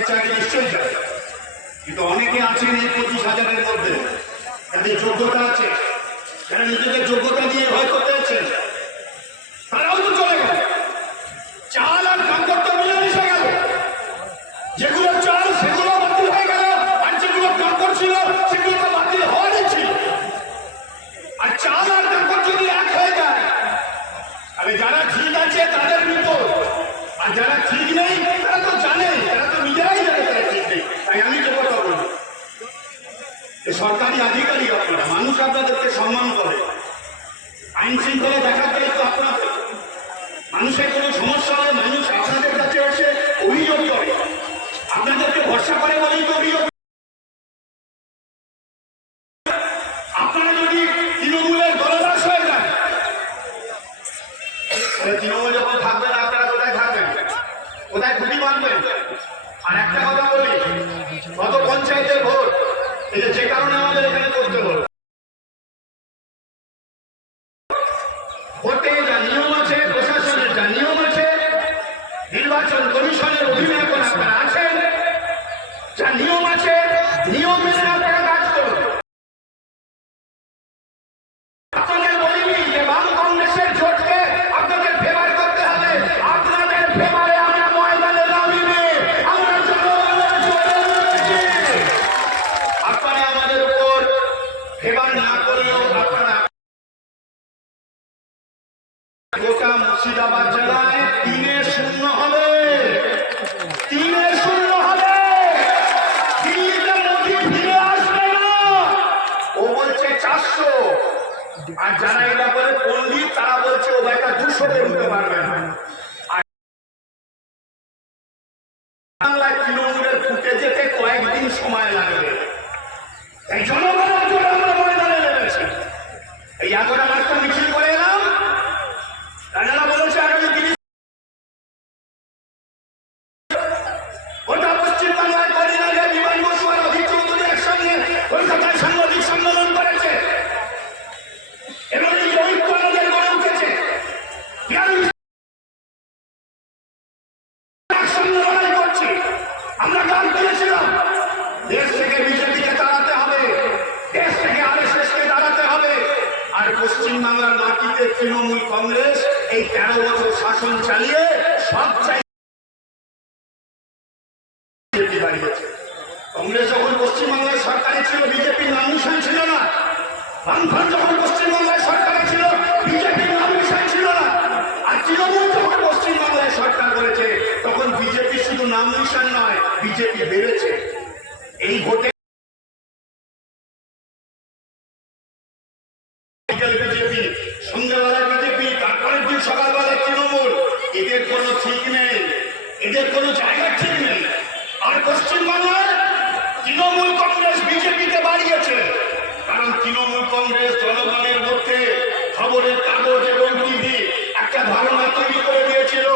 চাকরি নিশ্চয়ই চাই। কিন্তু অনেকে আছেন এই পঁচিশ হাজারের মধ্যে। যাদের যোগ্যতা আছে। যারা নিজেদের যোগ্যতা দিয়ে হয়তো পেয়েছেন তারাও তো চলে গেল চাল আর কাঙ্কর মিলে মিশে গেল যেগুলো চাল সেগুলো বাতিল হয়ে গেল আর যেগুলো কাঙ্কর ছিল সেগুলো তো বাতিল হওয়ারই ছিল আর চাল আর কাঙ্কর যদি এক হয়ে যায় তাহলে যারা ঠিক আছে তাদের বিপদ আর যারা ঠিক নেই তারা তো জানে তারা তো নিজেরাই জানে তারা ঠিক নেই তাই আমি যে কথা বলব এ সরকারি আধিকারিক আপনারা মানুষ আপনাদেরকে সম্মান করে। আইন শৃঙ্খলা দেখার দায়িত্ব আপনাদের মানুষের কোনো সমস্যা হলে মানুষ আপনাদের কাছে এসে অভিযোগ করে। আপনাদেরকে ভরসা করে বলেই তো অভিযোগ আপনারা যদি তৃণমূলের দলদাস হয়ে যান তৃণমূল যখন থাকবেন আপনারা কোথায় থাকবেন? কোথায় খুঁটি বাঁধবেন আর একটা কথা বলি গত পঞ্চায়েতের ভোট এই যে যে কারণে আমাদের এখানে করতে হলো ভোটে যা নিয়ম আছে প্রশাসনের যা নিয়ম আছে নির্বাচন কমিশনের অধীনে আছেন। যা নিয়ম আছে নিয়ম আর যারা এই ব্যাপারে পন্ডিত তারা বলছে, ও ভাইটা দুশোতে উঠতে পারবে না। বাংলা তৃণমূলের ফুটে যেতে কয়েকদিন সময় লাগবে। এই জন্য তৃণমূল কংগ্রেস এই তেরো বছর শাসন চালিয়ে সব কংগ্রেস যখন সরকারে ছিল, বিজেপির নাম নিশান ছিল না। বামফ্রন্ট যখন সরকারে ছিল, বিজেপির নাম নিশান ছিল না। আর তৃণমূল যখন পশ্চিমবাংলায় সরকার করেছে, তখন বিজেপি শুধু নাম নিশান নয়, বিজেপি বেড়েছে। এই ভোটে ঠিক নেই। এদের কোনো জায়গা ঠিক নেই। আর পশ্চিমবাংলায় তৃণমূল কংগ্রেস বিজেপিতে বাড়িয়েছে। কারণ তৃণমূল কংগ্রেস জনগণের মধ্যে খবরের কাগজ এবং টিভি একটা ধারণা তৈরি করে দিয়েছিল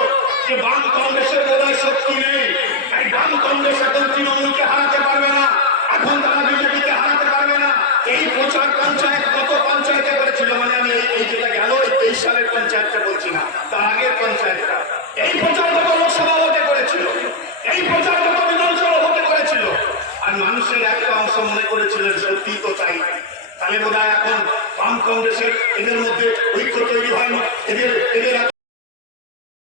যে বাম কংগ্রেসের বোধহয় শক্তি নেই। তাই বাম কংগ্রেস এখন তৃণমূলকে হারাতে পারবে না। এখন তারা বিজেপিকে হারাতে পারবে না। এই প্রচার পঞ্চায়েত কত পঞ্চায়েতে করেছিল। মানে আমি এই যেটা গেল, এই তেইশ সালের পঞ্চায়েতটা বলছি না। তার আগের করেছিলেন সত্যি তো তাই। তাহলে বোধ এখন বাম কংগ্রেসের এদের মধ্যে ঐক্য তৈরি হয়নি। এদের এদের